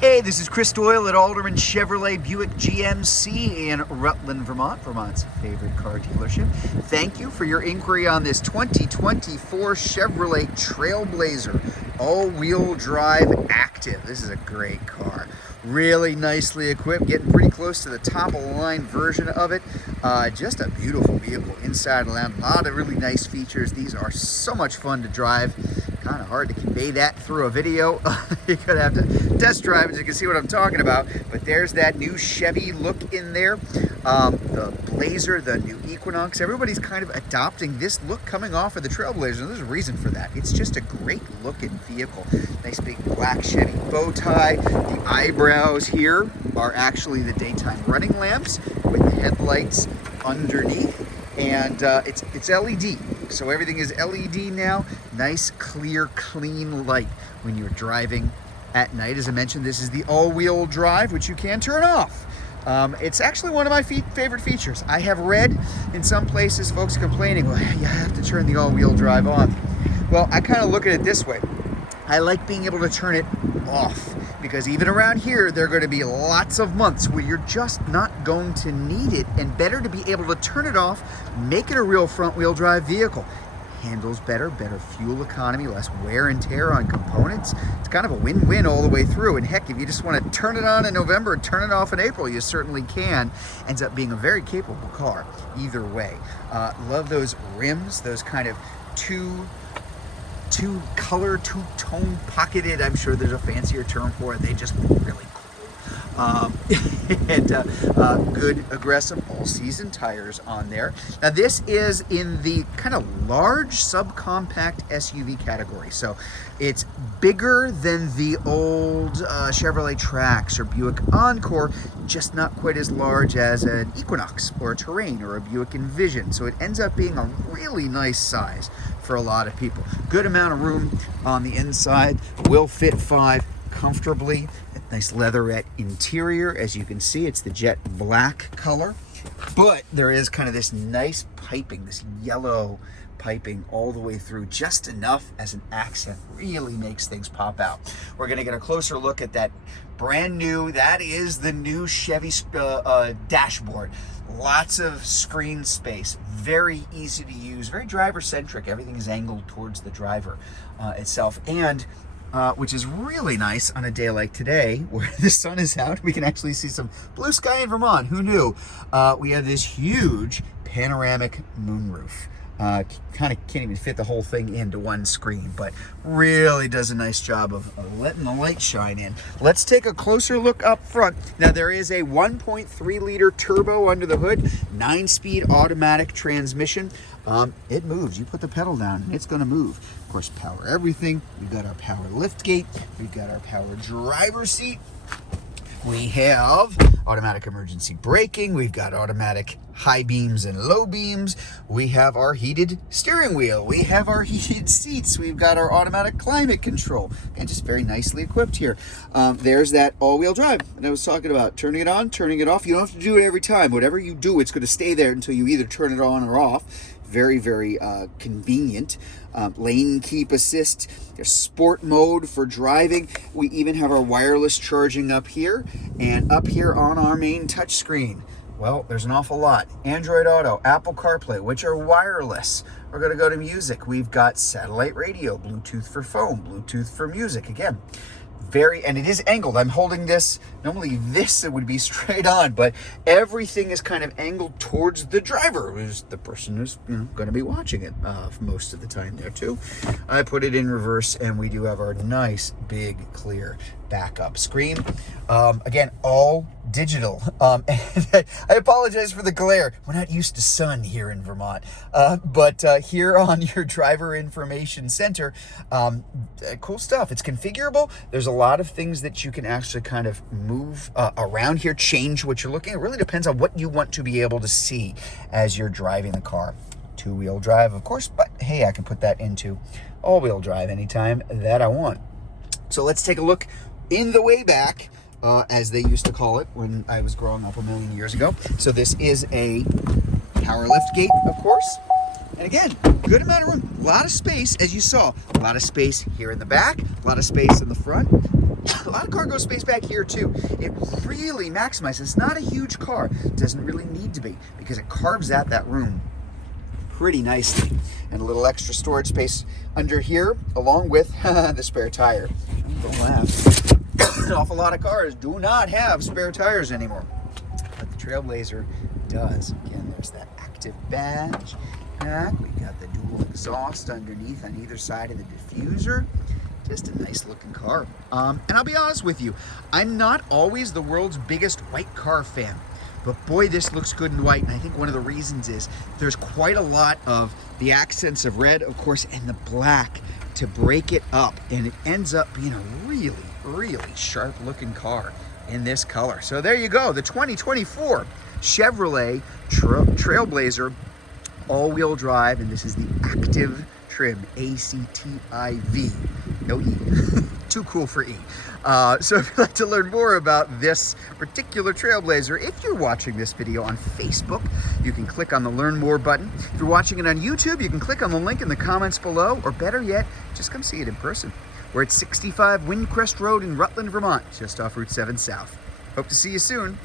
Hey, this is Chris Doyle at Alderman Chevrolet Buick GMC in Rutland, Vermont, Vermont's favorite car dealership. Thank you for your inquiry on this 2024 Chevrolet Trailblazer all-wheel drive active. This is a great car. Really nicely equipped, getting pretty close to the top-of-the-line version of it. Just a beautiful vehicle inside and out. A lot of really nice features. These are so much fun to drive. Kind of hard to convey that through a video. You're gonna have to test drive it so you can see what I'm talking about. But there's that new Chevy look in there. The Blazer, the new Equinox, everybody's kind of adopting this look coming off of the Trailblazer. There's a reason for that. It's just a great looking vehicle. Nice big black Chevy bow tie. The eyebrows here are actually the daytime running lamps with the headlights underneath. And it's LED, so everything is LED now. Nice, clear, clean light when you're driving at night. As I mentioned, this is the all-wheel drive, which you can turn off. It's actually one of my favorite features. I have read in some places folks complaining, well, you have to turn the all-wheel drive on. Well, I kind of look at it this way. I like being able to turn it off, because even around here, there are going to be lots of months where you're just not going to need it, and better to be able to turn it off, make it a real front-wheel drive vehicle. Handles better, better fuel economy, less wear and tear on components. It's kind of a win-win all the way through. And heck, if you just want to turn it on in November and turn it off in April, you certainly can. Ends up being a very capable car either way. Love those rims, those kind of two-color, two-tone pocketed. I'm sure there's a fancier term for it. They just look really cool. Good aggressive all-season tires on there. Now this is in the kind of large subcompact SUV category, so it's bigger than the old Chevrolet Trax or Buick Encore, just not quite as large as an Equinox or a Terrain or a Buick Envision. So it ends up being a really nice size for a lot of people. Good amount of room on the inside, will fit 5 comfortably. Nice leatherette interior. As you can see, it's the jet black color, but there is kind of this nice piping, this yellow piping all the way through, just enough as an accent. Really makes things pop out. We're going to get a closer look at that brand new, that is the new Chevy dashboard. Lots of screen space, very easy to use, very driver centric. Everything is angled towards the driver itself, and which is really nice on a day like today where the sun is out. We can actually see some blue sky in Vermont. Who knew? We have this huge panoramic moonroof. Kind of can't even fit the whole thing into one screen, but really does a nice job of letting the light shine in. Let's take a closer look up front. Now there is a 1.3 liter turbo under the hood, 9-speed automatic transmission. It moves. You put the pedal down and it's going to move. Of course, power everything. We've got our power lift gate. We've got our power driver's seat. We have automatic emergency braking. We've got automatic high beams and low beams. We have our heated steering wheel. We have our heated seats. We've got our automatic climate control. And just very nicely equipped here. There's that all-wheel drive that I was talking about. Turning it on, turning it off. You don't have to do it every time. Whatever you do, it's going to stay there until you either turn it on or off. Very, very convenient. Lane keep assist. There's sport mode for driving. We even have our wireless charging up here, and up here on our main touchscreen, well, there's an awful lot. Android Auto, Apple CarPlay, which are wireless. We're going to go to music. We've got satellite radio, Bluetooth for phone, Bluetooth for music. Again, and it is angled. I'm holding this, normally this it would be straight on, but everything is kind of angled towards the driver, who's the person who's going to be watching it for most of the time there too. I put it in reverse, and we do have our nice big clear backup screen. Again, all digital. And I apologize for the glare. We're not used to sun here in Vermont. But here on your driver information center, cool stuff. It's configurable. There's a lot of things that you can actually kind of move around here, change what you're looking at. It really depends on what you want to be able to see as you're driving the car. 2-wheel drive, of course, but hey, I can put that into all-wheel drive anytime that I want. So let's take a look in the way back, as they used to call it when I was growing up a million years ago. So this is a power lift gate, of course. And again, good amount of room, a lot of space, as you saw. A lot of space here in the back, a lot of space in the front. A lot of cargo space back here too. It really maximizes. It's not a huge car. It doesn't really need to be because it carves out that room pretty nicely. And a little extra storage space under here along with the spare tire. Don't laugh. An awful lot of cars do not have spare tires anymore. But the Trailblazer does. Again, there's that active badge. We got the dual exhaust underneath on either side of the diffuser. Just a nice looking car. And I'll be honest with you, I'm not always the world's biggest white car fan, but boy, this looks good in white. And I think one of the reasons is there's quite a lot of the accents of red, of course, and the black to break it up. And it ends up being a really, really sharp looking car in this color. So there you go, the 2024 Chevrolet Trailblazer all-wheel drive, and this is the active trim, ACTIV, no E, too cool for E. So if you'd like to learn more about this particular Trailblazer, if you're watching this video on Facebook, you can click on the Learn More button. If you're watching it on YouTube, you can click on the link in the comments below, or better yet, just come see it in person. We're at 65 Windcrest Road in Rutland, Vermont, just off Route 7 South. Hope to see you soon.